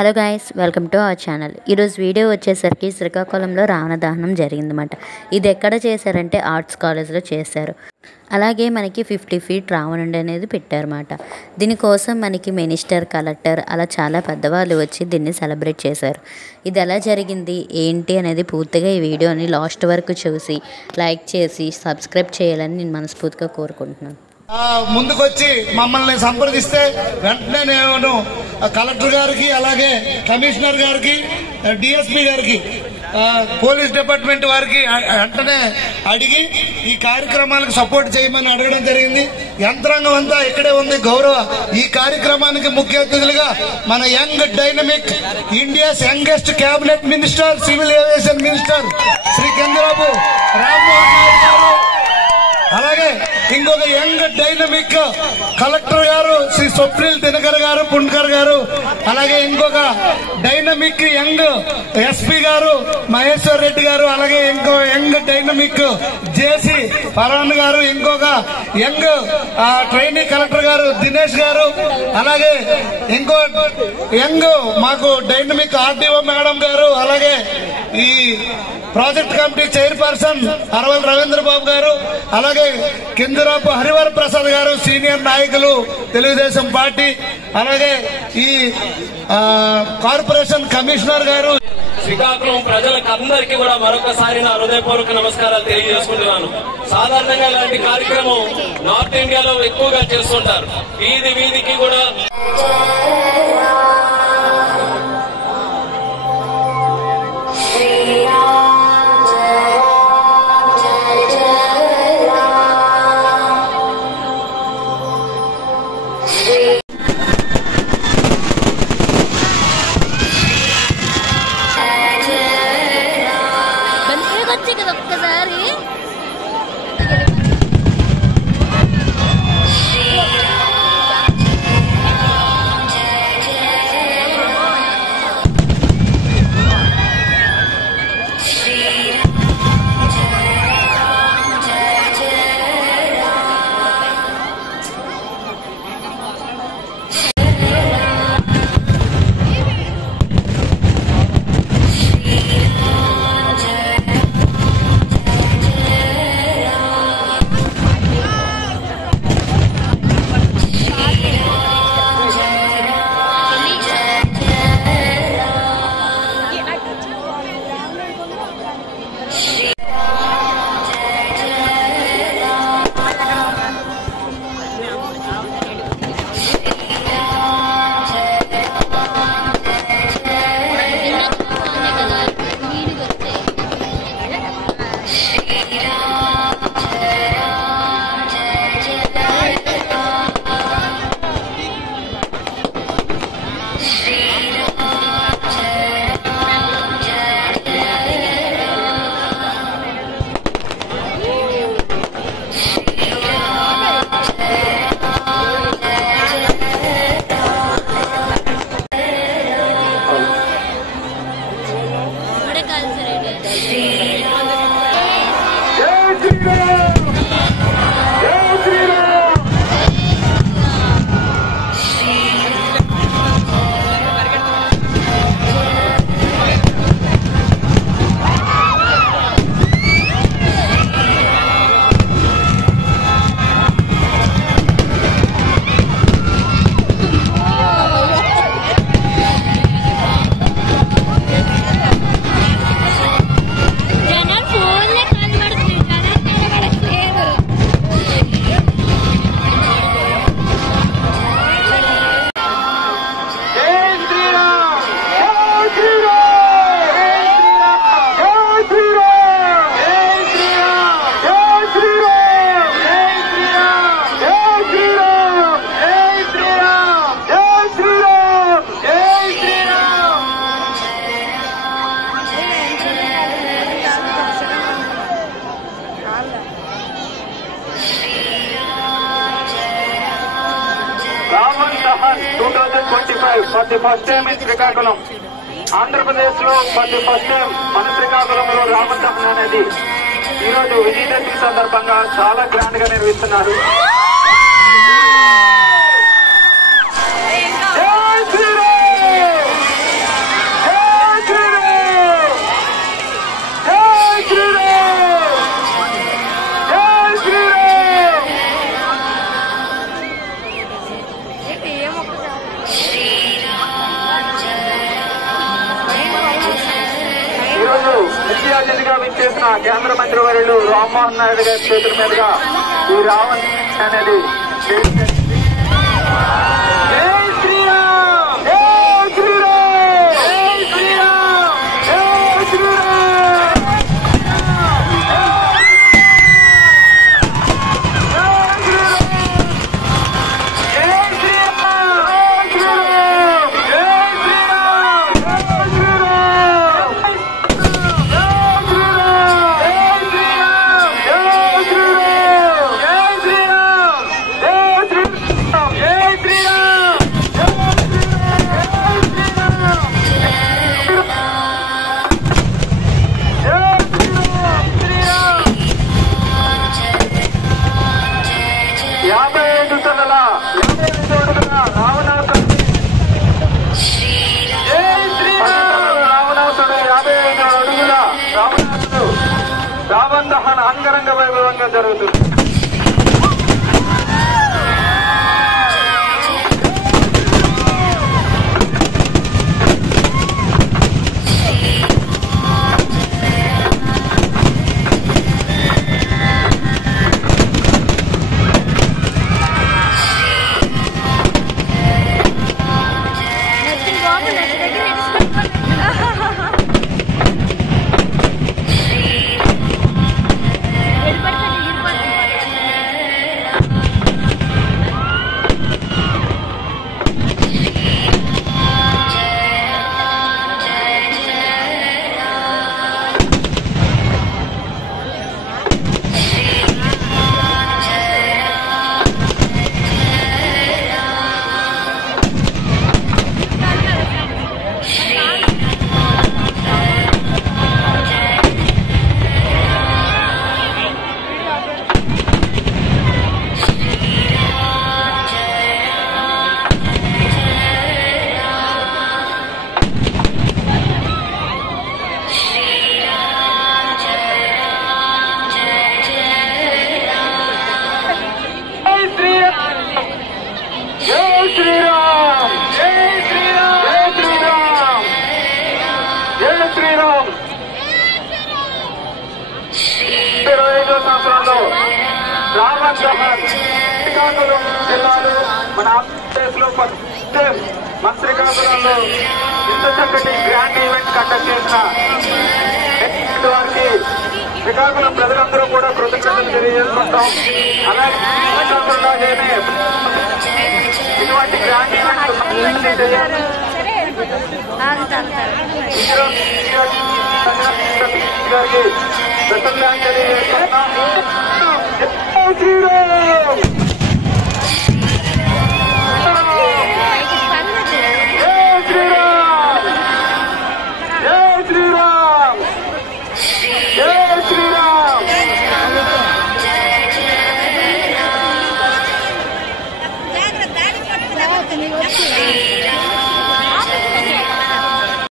Hello guys, welcome to our channel. ఈరోజు video వచ్చేసరికి శ్రీకాకుళంలో రావణ దహనం జరిగిందన్నమాట. ఇది ఎక్కడ చేశారంటే ఆర్ట్స్ కాలేజ్లో చేశారు. అలాగే మనకి 50 ఫీట్ రావణుడు అనేది పెట్టారన్నమాట. దీనికోసం మనకి మినిస్టర్, కలెక్టర్ అలా చాలా పెద్దవాళ్ళు వచ్చి దీన్ని సెలబ్రేట్ చేశారు. ఇది ఎలా జరిగింది ఏంటి అనేది పూర్తిగా ఈ వీడియోని లాస్ట్ వరకు చూసి లైక్ చేసి సబ్స్క్రైబ్ చేయాలని నేను మనస్ఫూర్తిగా కోరుకుంటున్నాను. ముందుకొచ్చి మమ్మల్ని సంప్రదిస్తే వెంటనే నేను కలెక్టర్ గారికి, అలాగే కమిషనర్ గారికి, డిఎస్పీ గారికి, పోలీస్ డిపార్ట్మెంట్ వారికి వెంటనే అడిగి ఈ కార్యక్రమాలకు సపోర్ట్ చేయమని అడగడం జరిగింది. యంత్రాంగం అంతా ఇక్కడే ఉంది. గౌరవ ఈ కార్యక్రమానికి ముఖ్య అతిథులుగా మన young dynamic India's youngest cabinet minister, civil aviation minister Shri Chandrababu Rammohan Naidu garu, అలాగే ఇంకొక యంగ్ డైనమిక్ కలెక్టర్ గారు శ్రీ స్వప్నిల్ దినకర్ గారు, పుండ్కర్ గారు, అలాగే ఇంకొక డైనమిక్ యంగ్ ఎస్పీ గారు మహేశ్వర్ రెడ్డి గారు, అలాగే ఇంకో యంగ్ డైనమిక్ జేసీ ఫరాన్ గారు, ఇంకొక యంగ్ ట్రైనీ కలెక్టర్ గారు దినేష్ గారు, అలాగే ఇంకో యంగ్ మాకు డైనమిక్ ఆర్డీఓ మేడం గారు, అలాగే ఈ project committee chairperson arrival Ravindra Babu గారు, అలాగే కిందరాపు హరివర ప్రసాద్ గారు, సీనియర్ నాయకులు తెలుగుదేశం పార్టీ, అలాగే ఈ కార్పొరేషన్ కమిషనర్ గారు. శ్రీకాకుళం ప్రజలకు అందరికీ కూడా మరొకసారి నా హృదయపూర్వక నమస్కారాలు తెలియజేసుకుంటున్నాను. సాధారణంగా ఇలాంటి కార్యక్రమం నార్త్ ఇండియాలో ఎక్కువగా చేస్తుంటారు. వీధి వీధికి కూడా ఒక్కసారి Ravana Dahan 2025 for the first time in Srikakulam. Andhra Pradesh లో for the first time మన శ్రీకాకుళంలో రావణ దహన్ అనేది ఈరోజు విజయదశమి సందర్భంగా చాలా గ్రాండ్ గా నిర్వహిస్తున్నారు. జై శ్రీరామ్. ముఖ్య అతిథిగా విచ్చేసిన కేంద్ర మంత్రి వర్యులు రామ్మోహన్ నాయుడు గారి చేతుల మీదుగా ఈ రావణ్ అనేది రావణ దహన అంగరంగ వైభవంగా జరుగుతుంది. రావణ్ దహన్ శ్రీకాకుళం జిల్లాలో మన ఆంధ్రప్రదేశ్లో ఫస్ట్ టైం మన శ్రీకాకుళంలో ఇంత చక్కటి గ్రాండ్ ఈవెంట్ కండక్ట్ చేసిన వారికి శ్రీకాకుళం ప్రజలందరూ కూడా కృతజ్ఞతలు తెలియజేసుకుంటాం. అలాగే ఇటువంటి గ్రాండ్ ఈవెంట్ చేయాలి. గారికి ప్రసంగాంజలి చేస్తున్నాం.